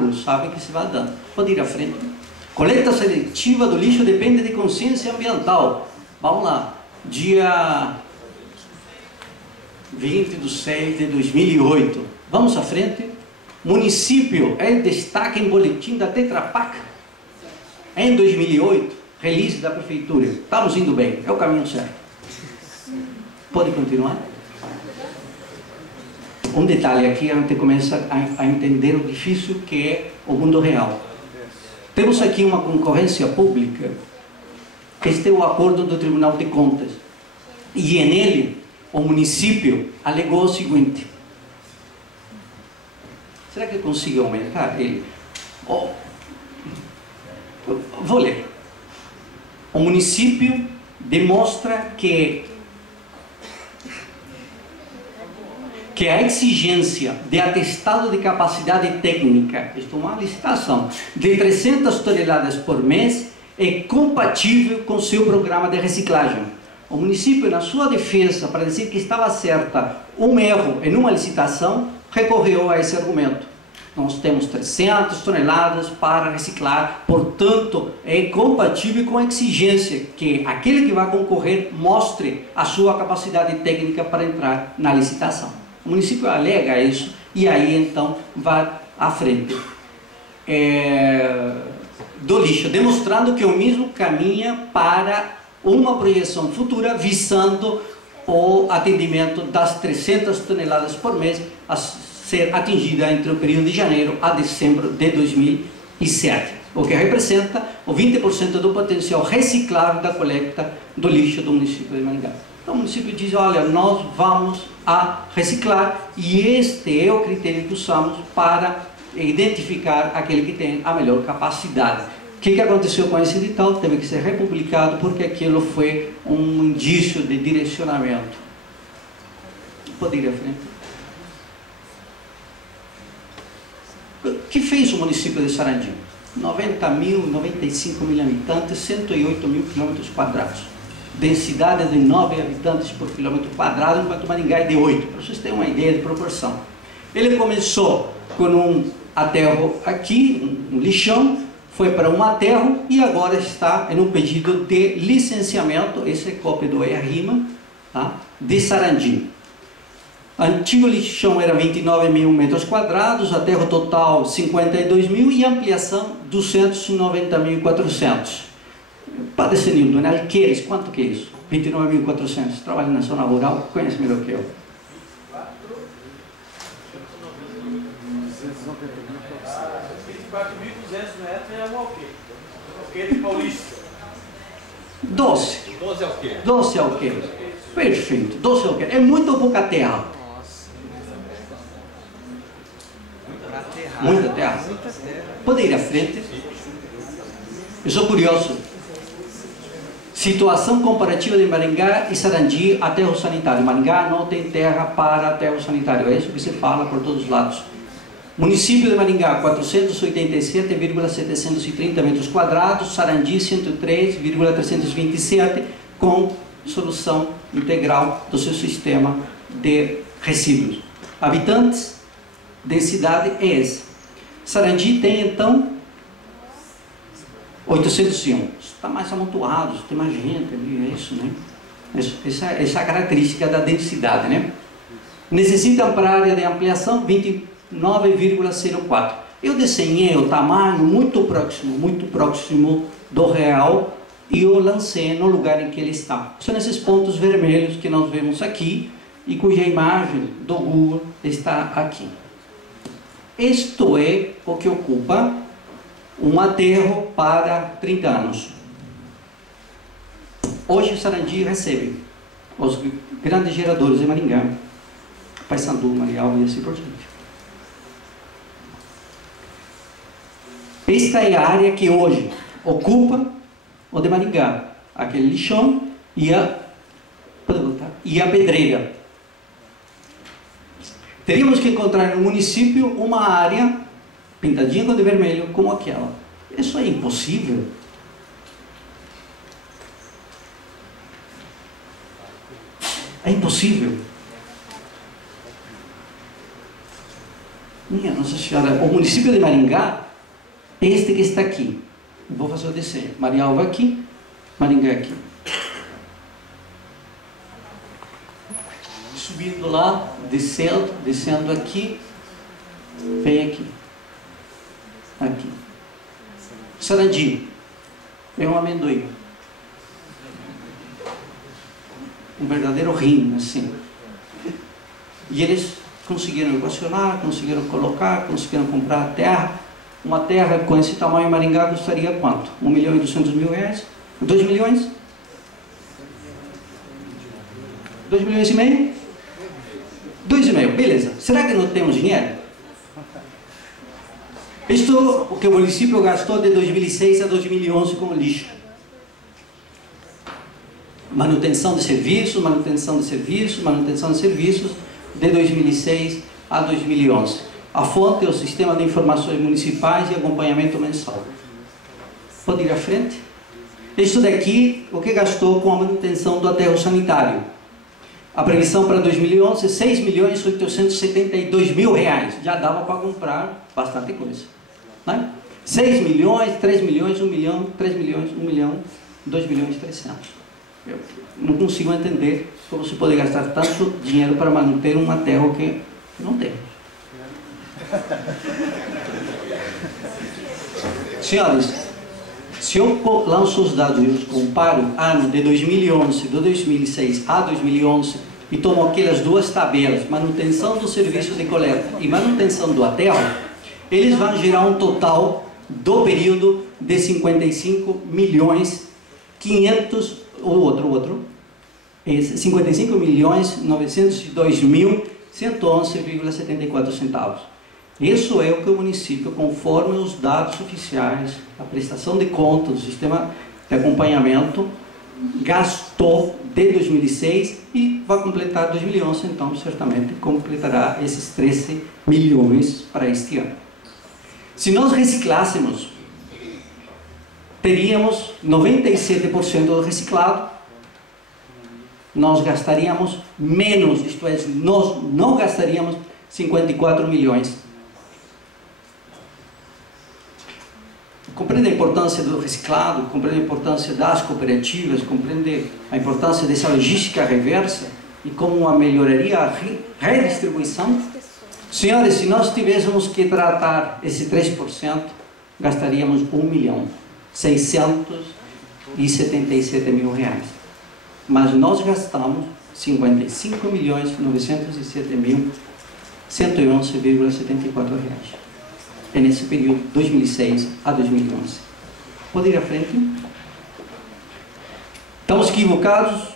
cargos sabem que se vai dando. Pode ir à frente. Coleta seletiva do lixo depende de consciência ambiental. Vamos lá. Dia 20/6/2008. Vamos à frente. Município é destaque em boletim da Tetra Pak. Em 2008, release da prefeitura. Estamos indo bem, é o caminho certo. Pode continuar? Um detalhe aqui, a gente começa a entender o difícil que é o mundo real. Temos aqui uma concorrência pública. Este é o acordo do Tribunal de Contas. E nele, o município alegou o seguinte. Será que eu consigo aumentar ele? Vou ler. O município demonstra que a exigência de atestado de capacidade técnica, isto é uma licitação, de 300 toneladas por mês é compatível com seu programa de reciclagem. O município, na sua defesa, para dizer que estava certa um erro em uma licitação, recorreu a esse argumento. Nós temos 300 toneladas para reciclar, portanto, é compatível com a exigência que aquele que vai concorrer mostre a sua capacidade técnica para entrar na licitação. O município alega isso e aí então vai à frente do lixo, demonstrando que o mesmo caminha para uma projeção futura visando o atendimento das 300 toneladas por mês a ser atingida entre o período de janeiro a dezembro de 2007, o que representa o 20% do potencial reciclável da coleta do lixo do município de Maringá. Então o município diz, olha, nós vamos a reciclar e este é o critério que usamos para identificar aquele que tem a melhor capacidade. O que aconteceu com esse edital? Teve que ser republicado porque aquilo foi um indício de direcionamento. Pode ir à frente. O que fez o município de Sarandi? 95 mil habitantes, 108 mil quilômetros quadrados. Densidade de 9 habitantes por quilômetro quadrado, enquanto Maringá é de 8, para vocês terem uma ideia de proporção. Ele começou com um aterro aqui, um lixão, foi para um aterro e agora está em um pedido de licenciamento, esse é cópia do ERRIMA, tá? De Sarandi. Antigo lixão era 29 mil metros quadrados, aterro total 52 mil e ampliação 290.400. Padre Senildo, né? Alqueires, quanto que é isso? 29.400. Trabalha na zona rural, conhece melhor que eu. 24.200 metros é o alqueire. Alqueire paulista. 12. 12 alqueires. 12 alqueires. Perfeito. 12 alqueires. É muito pouca terra. Muita terra. Pode ir à frente. Eu sou curioso. Situação comparativa de Maringá e Sarandi, aterro sanitário. Maringá não tem terra para aterro sanitário. É isso que se fala por todos os lados. Município de Maringá, 487,730 metros quadrados. Sarandi, 103,327, com solução integral do seu sistema de resíduos. Habitantes, densidade é essa. Sarandi tem, então, 801. Está mais amontoado, tem mais gente ali, é isso, né? Essa característica da densidade, né? Necessita para a área de ampliação 29,04. Eu desenhei o tamanho muito próximo do real e o lancei no lugar em que ele está. São esses pontos vermelhos que nós vemos aqui e cuja imagem do Google está aqui. Isto é o que ocupa um aterro para 30 anos. Hoje Sarandi recebe os grandes geradores de Maringá, Paysandu, Marial e assim por diante. Esta é a área que hoje ocupa o de Maringá, aquele lixão e a pedreira. Teríamos que encontrar no município uma área pintadinha de vermelho como aquela. Isso é impossível. É impossível. Minha Nossa Senhora, o município de Maringá é este que está aqui. Vou fazer o desenho. Marialva aqui, Maringá aqui. Subindo lá, descendo aqui, vem aqui. Aqui. Sarandi é um amendoim. Um verdadeiro rim, assim. E eles conseguiram equacionar, conseguiram colocar, conseguiram comprar a terra. Uma terra com esse tamanho em Maringá custaria quanto? 1.200.000 reais? 2 milhões? 2 milhões e meio? 2,5, beleza. Será que não temos dinheiro? Isto o que o município gastou de 2006 a 2011 com lixo. Manutenção de serviços, manutenção de serviços, manutenção de serviços de 2006 a 2011. A fonte é o Sistema de Informações Municipais e Acompanhamento Mensal. Pode ir à frente? Isto daqui, o que gastou com a manutenção do aterro sanitário. A previsão para 2011 é 6.872.000 reais. Já dava para comprar bastante coisa. Né? 6 milhões, 3 milhões, 1 milhão, 3 milhões, 1 milhão, 2 milhões e 300. Eu não consigo entender como se pode gastar tanto dinheiro para manter um aterro que não tem. Senhores, se eu lanço os dados e os comparo ano de 2011, de 2006 a 2011 e tomo aquelas duas tabelas, manutenção do serviço de coleta e manutenção do aterro, eles vão gerar um total do período de 55 milhões 500, esse 55 milhões 902.111,74 centavos. Isso é o que o município, conforme os dados oficiais, a prestação de contas do sistema de acompanhamento, gastou de 2006 e vai completar 2011, então certamente completará esses 13 milhões para este ano. Se nós reciclássemos, teríamos 97% do reciclado, nós gastaríamos menos, isto é, nós não gastaríamos 54 milhões. Compreende a importância do reciclado, compreende a importância das cooperativas, compreende a importância dessa logística reversa e como a melhoraria a redistribuição? Senhores, se nós tivéssemos que tratar esse 3%, gastaríamos 1.677.000 reais. Mas nós gastamos 55.907.111,74 reais. É nesse período, 2006 a 2011. Pode ir à frente? Estamos equivocados?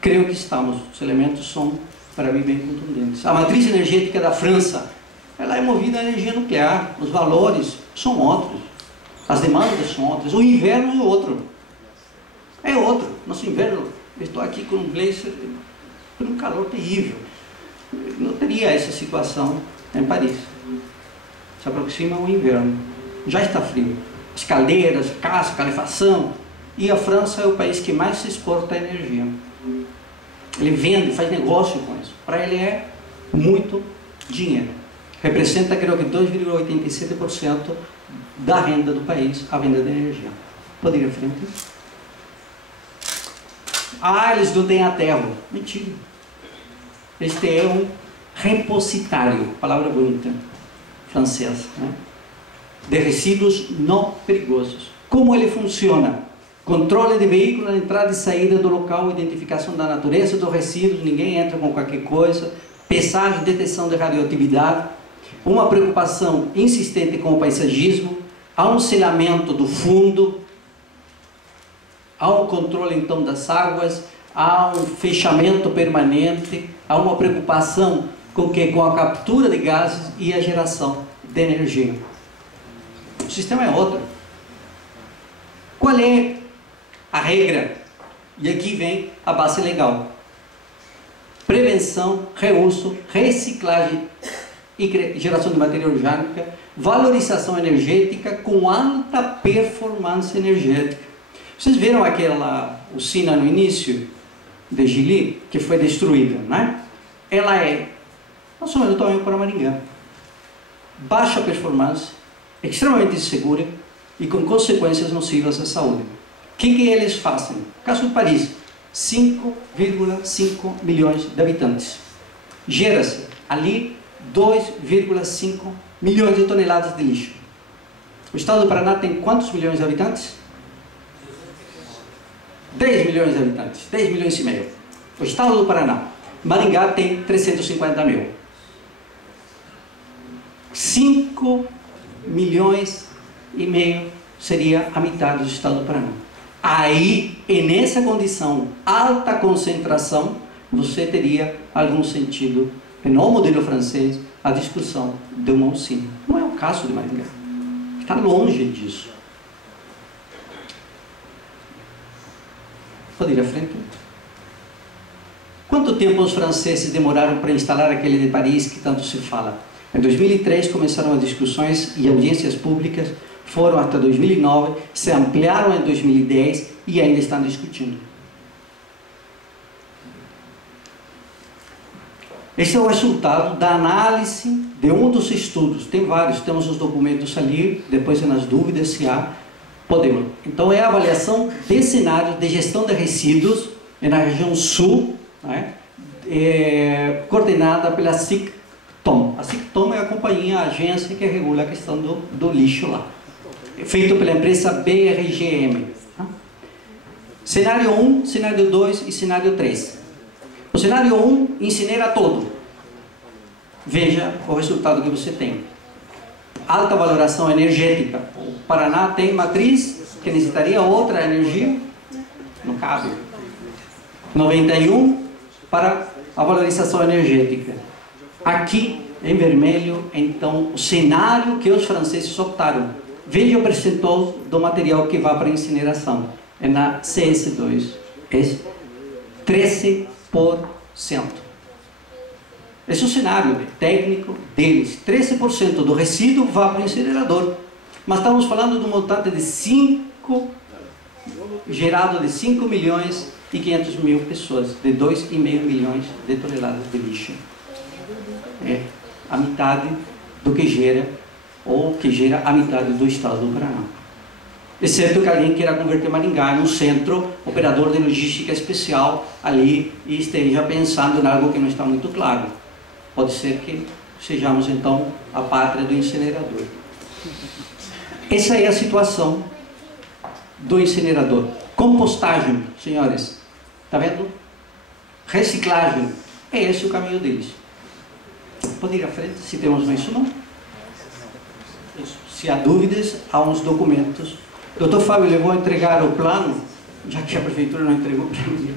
Creio que estamos. Os elementos são, para mim, bem contundentes. A matriz energética da França, ela é movida à energia nuclear. Os valores são outros. As demandas são outras. O inverno é outro. É outro. Nosso inverno, eu estou aqui com um blazer, com um calor terrível. Não teria essa situação em Paris. Se aproxima o inverno, já está frio, as caldeiras, casa, calefação, e a França é o país que mais se exporta energia. Ele vende, faz negócio com isso, para ele é muito dinheiro. Representa, creio que 2,87% da renda do país, a venda de energia. Pode ir à frente? Ah, eles não têm aterro. Mentira. Este é um repositário, palavra bonita, francesa, né? De resíduos não perigosos. Como ele funciona? Controle de veículo na entrada e saída do local, identificação da natureza dos resíduos, ninguém entra com qualquer coisa, pesagem, detecção de radioatividade, uma preocupação insistente com o paisagismo, há um selamento do fundo, há um controle então das águas, há um fechamento permanente, há uma preocupação com a captura de gases e a geração de energia. O sistema é outro. Qual é a regra? E aqui vem a base legal. Prevenção, reuso, reciclagem e geração de matéria orgânica, valorização energética com alta performance energética. Vocês viram aquela usina no início de Gili, que foi destruída, né? Ela é mais ou menos do tamanho para Maringá. baixa performance, extremamente insegura e com consequências nocivas à saúde. O que eles fazem? Caso de Paris, 5,5 milhões de habitantes. Gera-se ali 2,5 milhões de toneladas de lixo. O estado do Paraná tem quantos milhões de habitantes? 10 milhões de habitantes, 10 milhões e meio. O estado do Paraná. Maringá tem 350 mil. 5 milhões e meio seria a metade do estado do Paraná. Aí, e nessa condição, alta concentração, você teria algum sentido, no modelo francês, a discussão de uma usina. Não é o caso de Maringá. Está longe disso. Pode ir à frente? Quanto tempo os franceses demoraram para instalar aquele de Paris que tanto se fala? Em 2003 começaram as discussões e audiências públicas, foram até 2009, se ampliaram em 2010 e ainda estão discutindo. Esse é o resultado da análise de um dos estudos. Tem vários, temos os documentos ali, depois nas dúvidas se há, podemos. Então é a avaliação de cenários de gestão de resíduos na região sul, né, coordenada pela SICTOM. A SICTOM é a companhia, a agência que regula a questão do lixo lá. Feito pela empresa BRGM. Tá? Cenário 1, cenário 2 e cenário 3. O cenário 1 incinera todo. Veja o resultado que você tem. Alta valoração energética. O Paraná tem matriz que necessitaria outra energia? Não cabe. 91 para a valorização energética. Aqui, em vermelho, então, o cenário que os franceses optaram. Veja o percentual do material que vai para a incineração. É na CS2. É 13%. Esse é o cenário técnico deles. 13% do resíduo vai para o incinerador. Mas estamos falando de um montante de 5, gerado de 5 milhões e 500 mil pessoas, de 2,5 milhões de toneladas de lixo. É a metade do que gera, ou que gera a metade do estado do Paraná. Exceto que alguém queira converter Maringá em um centro operador de logística especial ali e esteja pensando em algo que não está muito claro. Pode ser que sejamos então a pátria do incinerador. Essa é a situação do incinerador. Compostagem, senhores, está vendo? Reciclagem, é esse o caminho deles. Pode ir à frente, se temos mais uma. Se há dúvidas, há uns documentos. Doutor Fábio, eu vou entregar o plano, já que a prefeitura não entregou para mim.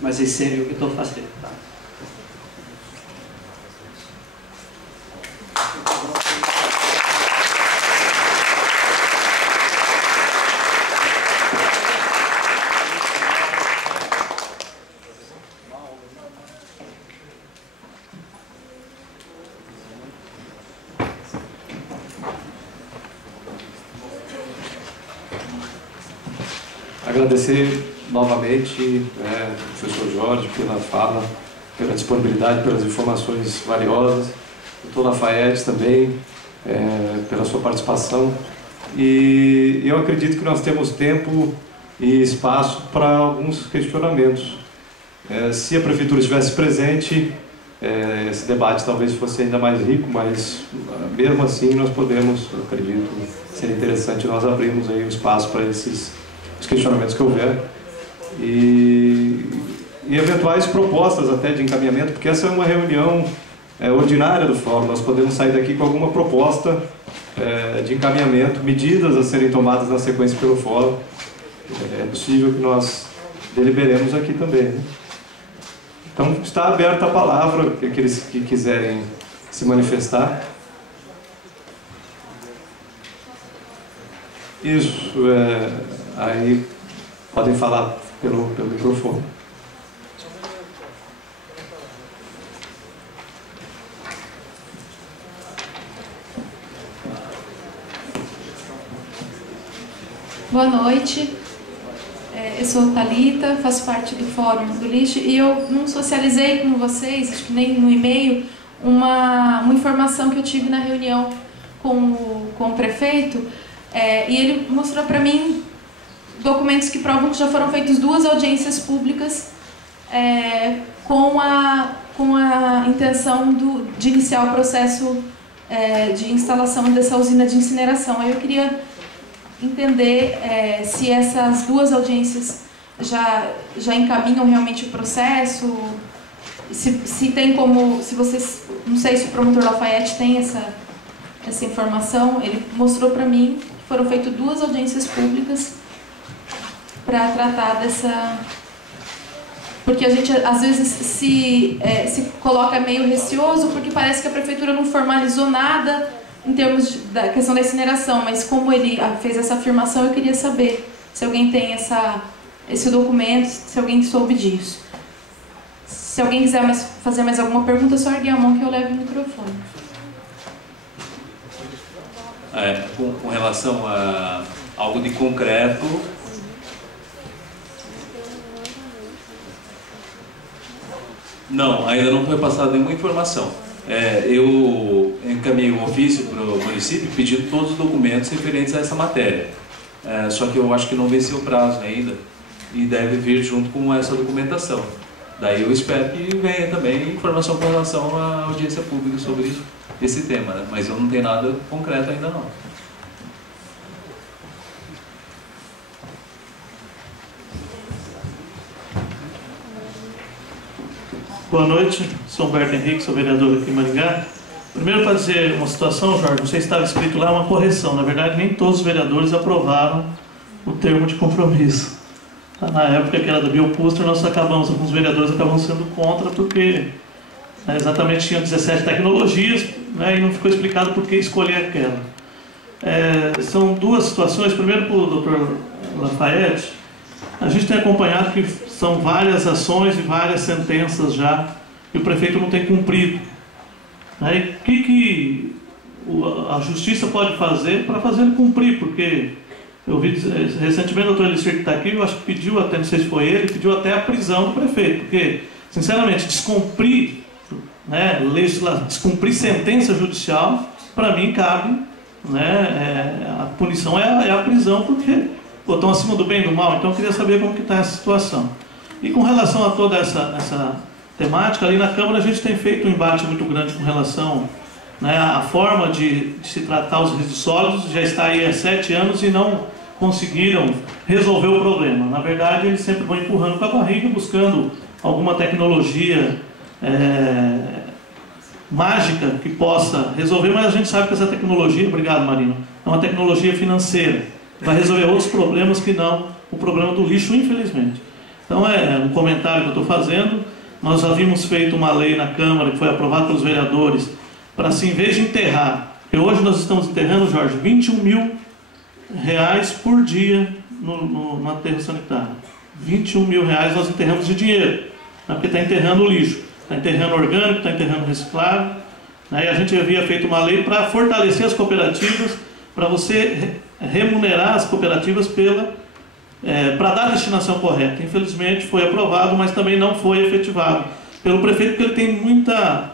Mas é sério o que estou fazendo, tá? Agradecer novamente, professor Jorge, pela fala, pela disponibilidade, pelas informações valiosas, doutor Lafayette também, pela sua participação. E eu acredito que nós temos tempo e espaço para alguns questionamentos. Se a prefeitura estivesse presente, esse debate talvez fosse ainda mais rico, mas mesmo assim nós podemos, eu acredito, ser interessante nós abrirmos aí o espaço para esses os questionamentos que houver e eventuais propostas até de encaminhamento, porque essa é uma reunião ordinária do fórum. Nós podemos sair daqui com alguma proposta de encaminhamento, medidas a serem tomadas na sequência pelo fórum. É possível que nós deliberemos aqui também, né? Então está aberta a palavra para aqueles que quiserem se manifestar. Isso, aí podem falar pelo microfone. Boa noite, eu sou Thalita, faço parte do Fórum do Lixo e eu não socializei com vocês, acho que nem no e-mail, uma informação que eu tive na reunião com o prefeito, e ele mostrou para mim documentos que provam que já foram feitas 2 audiências públicas com a intenção de iniciar o processo de instalação dessa usina de incineração. Aí eu queria entender se essas 2 audiências já encaminham realmente o processo, se tem como, se vocês, não sei se o promotor Lafayette tem essa informação. Ele mostrou para mim que foram feitas 2 audiências públicas para tratar dessa... Porque a gente, às vezes, se coloca meio receoso, porque parece que a prefeitura não formalizou nada em termos da questão da incineração, mas como ele fez essa afirmação, eu queria saber se alguém tem esse documento, se alguém soube disso. Se alguém quiser fazer mais alguma pergunta, é só erguer a mão que eu levo o microfone. Com relação a algo de concreto, não, ainda não foi passada nenhuma informação. Eu encaminhei um ofício para o município pedindo todos os documentos referentes a essa matéria. Só que eu acho que não venceu o prazo ainda e deve vir junto com essa documentação. Daí eu espero que venha também informação com relação à audiência pública sobre esse tema, né? Mas eu não tenho nada concreto ainda não. Boa noite, sou Humberto Henrique, sou vereador aqui em Maringá. Primeiro, para dizer uma situação, Jorge, não sei se estava escrito lá, uma correção. Na verdade, nem todos os vereadores aprovaram o termo de compromisso. Na época que era da Biopuster, alguns vereadores acabamos sendo contra, porque exatamente tinham 17 tecnologias, né, e não ficou explicado por que escolher aquela. São 2 situações. Primeiro, para o Dr. Lafayette, a gente tem acompanhado que são várias ações e várias sentenças já, e o prefeito não tem cumprido. O que a justiça pode fazer para fazer ele cumprir? Porque eu vi recentemente o doutor Elisir, que está aqui, eu acho que pediu até, não sei se foi ele, pediu até a prisão do prefeito, porque, sinceramente, descumprir sentença judicial, para mim cabe, a punição é a prisão, porque estão acima do bem e do mal. Então eu queria saber como que está essa situação. E com relação a toda essa temática, ali na Câmara a gente tem feito um embate muito grande com relação à forma de se tratar os resíduos sólidos. Já está aí há 7 anos e não conseguiram resolver o problema. Na verdade, eles sempre vão empurrando com a barriga, buscando alguma tecnologia mágica que possa resolver, mas a gente sabe que essa tecnologia, obrigado Marino, é uma tecnologia financeira, vai resolver outros problemas que não o problema do lixo, infelizmente. Então é um comentário que eu estou fazendo. Nós já havíamos feito uma lei na Câmara, que foi aprovada pelos vereadores, para assim, em vez de enterrar, porque hoje nós estamos enterrando, Jorge, R$21 mil por dia no aterro sanitário. R$21 mil nós enterramos de dinheiro, porque está enterrando o lixo, está enterrando orgânico, está enterrando reciclável. E a gente havia feito uma lei para fortalecer as cooperativas, para você remunerar as cooperativas para dar a destinação correta. Infelizmente foi aprovado, mas também não foi efetivado pelo prefeito, porque ele tem muita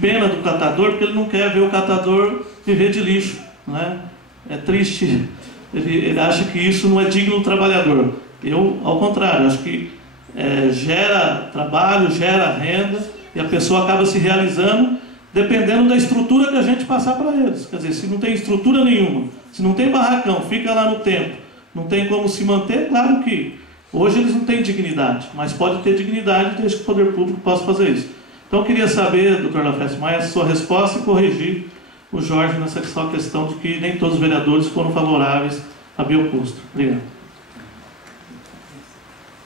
pena do catador, porque ele não quer ver o catador viver de lixo, É triste, ele acha que isso não é digno do trabalhador. Eu, ao contrário, acho que gera trabalho, gera renda, e a pessoa acaba se realizando dependendo da estrutura que a gente passar para eles. Quer dizer, se não tem estrutura nenhuma, se não tem barracão, fica lá no tempo, não tem como se manter, claro que hoje eles não têm dignidade, mas pode ter dignidade desde que o poder público possa fazer isso. Então eu queria saber, Dr. Lafayette Maia, a sua resposta e corrigir o Jorge nessa questão de que nem todos os vereadores foram favoráveis à Biocusto. Obrigado.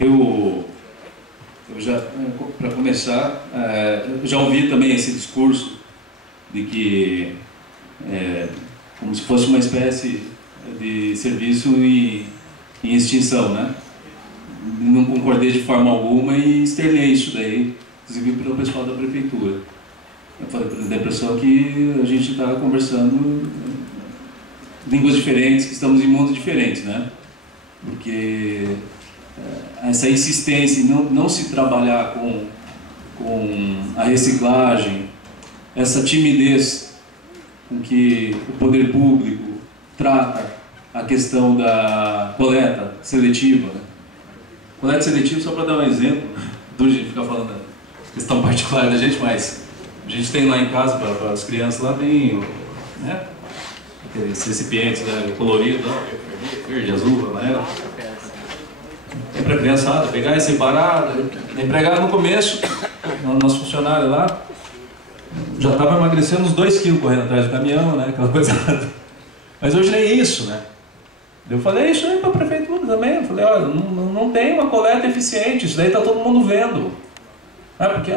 Eu já, para começar, eu já ouvi também esse discurso de que como se fosse uma espécie de serviço em extinção, né? Não concordei de forma alguma e externei isso daí, inclusive pelo pessoal da prefeitura. Eu falei da impressão que a gente está conversando línguas diferentes, que estamos em mundos diferentes, né? Porque essa insistência em não se trabalhar com a reciclagem, essa timidez com que o poder público trata a questão da coleta seletiva, né? Coleta seletiva, só para dar um exemplo, do jeito de ficar falando da questão particular da gente, mas a gente tem lá em casa, para as crianças lá, tem, né, aqueles recipientes, né, coloridos, verde, azul, amarelo. Tem para a criançada pegar e separar. A empregada no começo, o nosso funcionário lá, já estava emagrecendo uns 2 quilos correndo atrás do caminhão, né, aquela coisa. Mas hoje nem isso, né? Eu falei isso aí para a prefeitura também. Eu falei, olha, não tem uma coleta eficiente, isso daí está todo mundo vendo. Porque,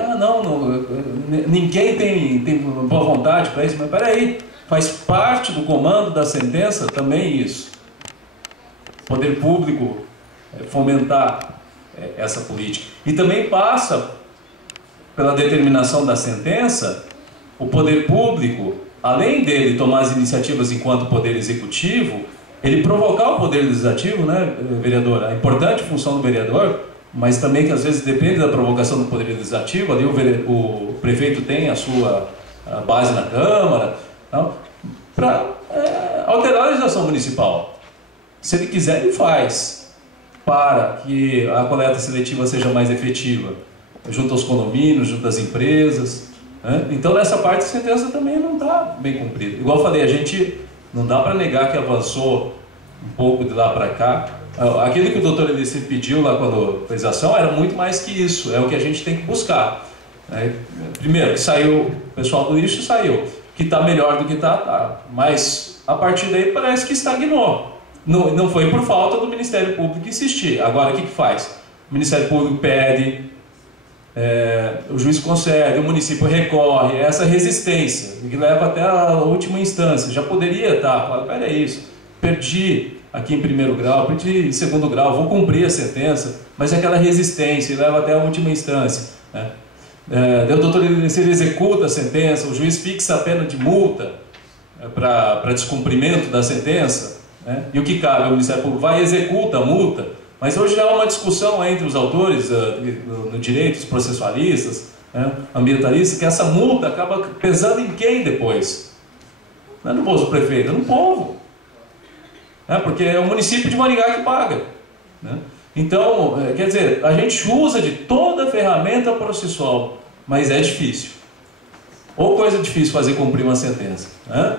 ninguém tem boa vontade para isso, mas peraí, faz parte do comando da sentença também isso. O poder público fomentar essa política. E também passa pela determinação da sentença, o poder público, além dele tomar as iniciativas enquanto poder executivo, ele provocar o poder legislativo, né, vereador? A importante função do vereador, mas também que às vezes depende da provocação do poder legislativo, ali o prefeito tem a sua base na Câmara, para alterar a legislação municipal. Se ele quiser, ele faz, para que a coleta seletiva seja mais efetiva, junto aos condomínios, junto às empresas, né? Então, nessa parte, a sentença também não está bem cumprida. Igual eu falei, a gente não dá para negar que avançou um pouco de lá para cá. Aquilo que o doutor Elisir pediu lá quando fez a ação era muito mais que isso, é o que a gente tem que buscar. Primeiro, que saiu, o pessoal do lixo saiu, que está melhor do que está, mas a partir daí parece que estagnou. Não foi por falta do Ministério Público insistir. Agora, o que faz? O Ministério Público pede, o juiz concede, o município recorre, essa resistência, que leva até a última instância. Já poderia estar, peraí, isso, perdi aqui em primeiro grau, perdi em segundo grau, vou cumprir a sentença, mas é aquela resistência, leva até a última instância, né? O doutor Elisir executa a sentença, o juiz fixa a pena de multa para descumprimento da sentença, né? E o que cabe ao Ministério Público vai e executa a multa. Mas hoje já há uma discussão entre os autores no direito, os processualistas, né, ambientalistas, que essa multa acaba pesando em quem depois? Não é no bolso do prefeito, é no povo. Porque é o município de Maringá que paga, né? Então, quer dizer, a gente usa de toda a ferramenta processual, mas é difícil. Ou coisa difícil fazer cumprir uma sentença, né?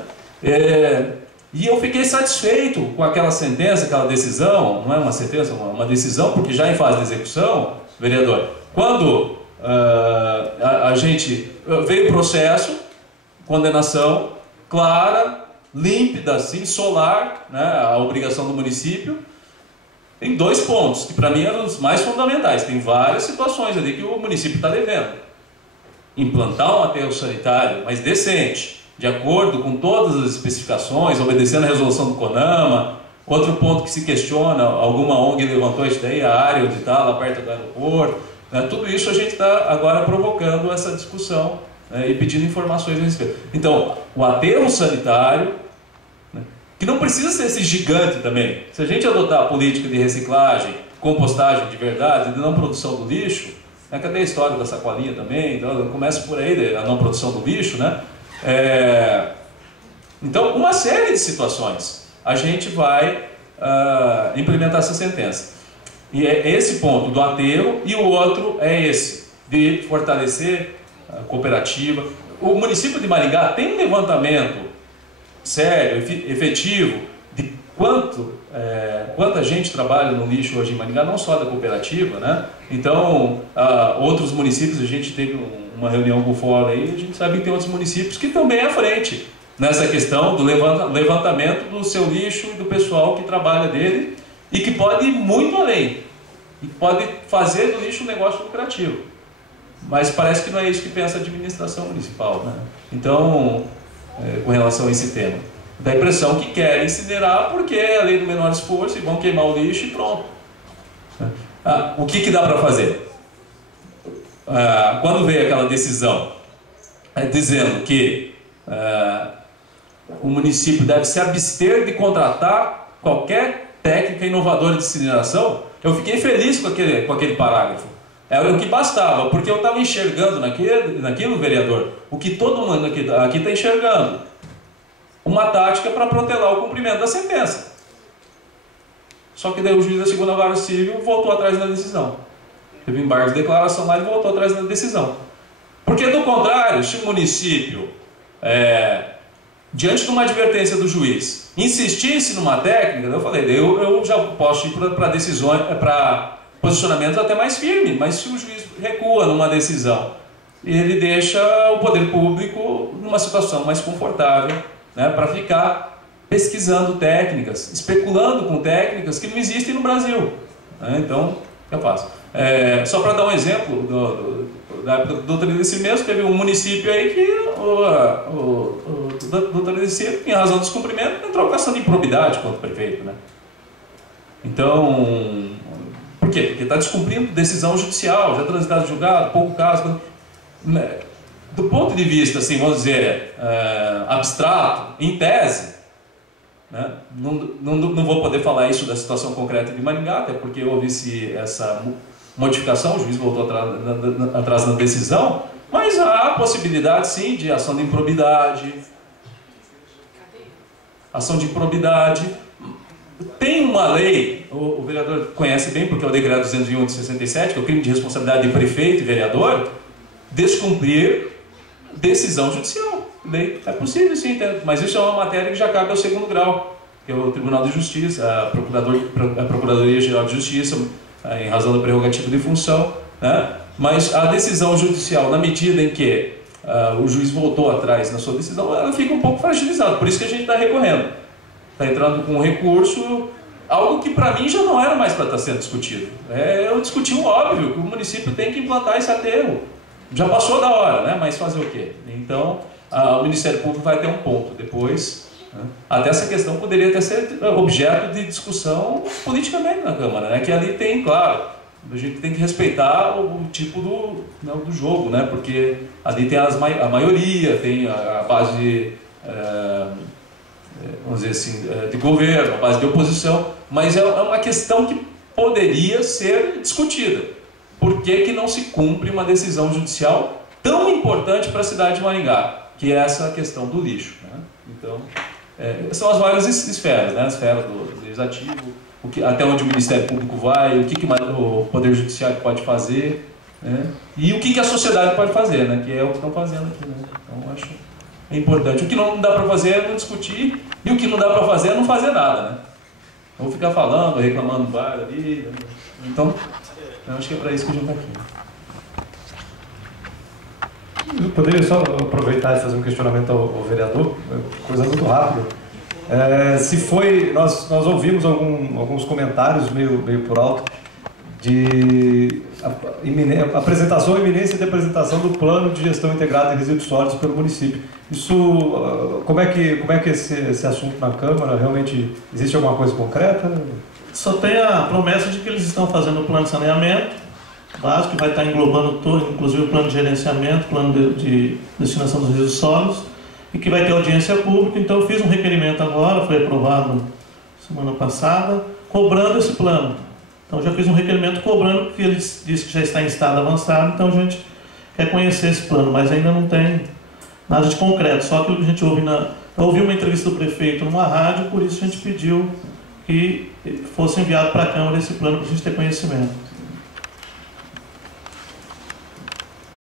E eu fiquei satisfeito com aquela sentença, aquela decisão, não é uma sentença, uma decisão, porque já em fase de execução, vereador, quando a gente veio o processo, condenação clara, límpida, assim, solar, né, a obrigação do município, em 2 pontos, que para mim eram os mais fundamentais. Tem várias situações ali que o município está devendo. Implantar um aterro sanitário mais decente, de acordo com todas as especificações, obedecendo a resolução do CONAMA. Outro ponto que se questiona, alguma ONG levantou isso daí, a área onde está, lá perto do aeroporto, né? Tudo isso a gente está agora provocando essa discussão, né, e pedindo informações a respeito. Então, o aterro sanitário, né, que não precisa ser esse gigante também. Se a gente adotar a política de reciclagem, compostagem de verdade, de não produção do lixo, né, cadê a história da sacolinha também? Então, começa por aí, a não produção do lixo, né? Então, uma série de situações a gente vai implementar essa sentença. E é esse ponto do aterro, e o outro é esse, de fortalecer a cooperativa. O município de Maringá tem um levantamento sério, efetivo, de quanta gente trabalha no lixo hoje em Maringá, não só da cooperativa, né? Então, outros municípios, a gente teve uma reunião com o fórum aí, a gente sabe que tem outros municípios que estão bem à frente nessa questão do levantamento do seu lixo e do pessoal que trabalha dele, e que pode ir muito além, e pode fazer do lixo um negócio lucrativo. Mas parece que não é isso que pensa a administração municipal, né? Então, com relação a esse tema, dá a impressão que querem incinerar porque é a lei do menor esforço e vão queimar o lixo e pronto. O que dá para fazer? Quando veio aquela decisão dizendo que o município deve se abster de contratar qualquer técnica inovadora de incineração, eu fiquei feliz com aquele parágrafo, Era o que bastava, porque eu estava enxergando naquilo, vereador, o que todo mundo aqui está enxergando. Uma tática para protelar o cumprimento da sentença. Só que daí o juiz da segunda vara civil voltou atrás da decisão. Teve embargo de declaração lá e voltou atrás da decisão. Porque, do contrário, se o município, diante de uma advertência do juiz, insistisse numa técnica, eu falei, eu já posso ir para decisões, para posicionamentos até mais firmes, mas se o juiz recua numa decisão, ele deixa o poder público numa situação mais confortável, né, para ficar pesquisando técnicas, especulando com técnicas que não existem no Brasil. Né? Então, eu faço. Só para dar um exemplo, da época do Dr. Edecir mesmo, teve um município aí que o Dr. Edecir, em razão do descumprimento, entrou caçando improbidade contra o prefeito. Né? Então, por quê? Porque está descumprindo decisão judicial, já transitado em julgado, pouco caso. Do ponto de vista, assim, vamos dizer, abstrato, em tese, né? Não vou poder falar isso da situação concreta de Maringá, até porque houve essa modificação, o juiz voltou atrás na decisão, mas há possibilidade, sim, de ação de improbidade. Ação de improbidade. Tem uma lei, o vereador conhece bem, porque é o decreto 201 de 67, que é o crime de responsabilidade de prefeito e vereador, descumprir decisão judicial. Lei. É possível, sim, mas isso é uma matéria que já cabe ao segundo grau, que é o Tribunal de Justiça, a Procuradoria-Geral de Justiça, em razão da prerrogativa de função, né? Mas a decisão judicial, na medida em que o juiz voltou atrás na sua decisão, ela fica um pouco fragilizada, por isso que a gente está recorrendo. Está entrando com um recurso, algo que para mim já não era mais para estar sendo discutido. Eu discuti o óbvio, que o município tem que implantar esse aterro. Já passou da hora, né? Mas fazer o quê? Então, o Ministério Público vai ter um ponto depois. Né? Até essa questão poderia até ser objeto de discussão politicamente na Câmara, né? Que ali tem, claro, a gente tem que respeitar o tipo do jogo, né? Porque ali tem a maioria, tem a base, vamos dizer assim, de governo, a base de oposição, mas é uma questão que poderia ser discutida. Por que não se cumpre uma decisão judicial tão importante para a cidade de Maringá, que é essa questão do lixo? Né? Então, são as várias esferas, né? A esfera do legislativo, até onde o Ministério Público vai, o que o Poder Judiciário pode fazer, né? E o que a sociedade pode fazer, né? Que é o que estão fazendo aqui. Né? Então, acho importante. O que não dá para fazer é não discutir, e o que não dá para fazer é não fazer nada. Né? Vou ficar falando, reclamando do bar ali. Né? Então, eu acho que é para isso que a gente está aqui. Eu poderia só aproveitar e fazer um questionamento ao vereador, coisa muito rápida. Nós ouvimos alguns comentários meio por alto de apresentação, iminência de apresentação do plano de gestão integrada de resíduos sólidos pelo município. Isso, como é que esse assunto na Câmara, realmente existe alguma coisa concreta? Só tem a promessa de que eles estão fazendo o plano de saneamento básico, que vai estar englobando todo, inclusive o plano de gerenciamento, plano de destinação dos resíduos sólidos, e que vai ter audiência pública. Então eu fiz um requerimento agora, foi aprovado semana passada, cobrando esse plano. Então já fiz um requerimento cobrando, porque eles dizem que já está em estado avançado, então a gente quer conhecer esse plano, mas ainda não tem nada de concreto, só aquilo que a gente ouve eu ouvi uma entrevista do prefeito numa rádio, por isso a gente pediu que fosse enviado para a Câmara esse plano para a gente ter conhecimento.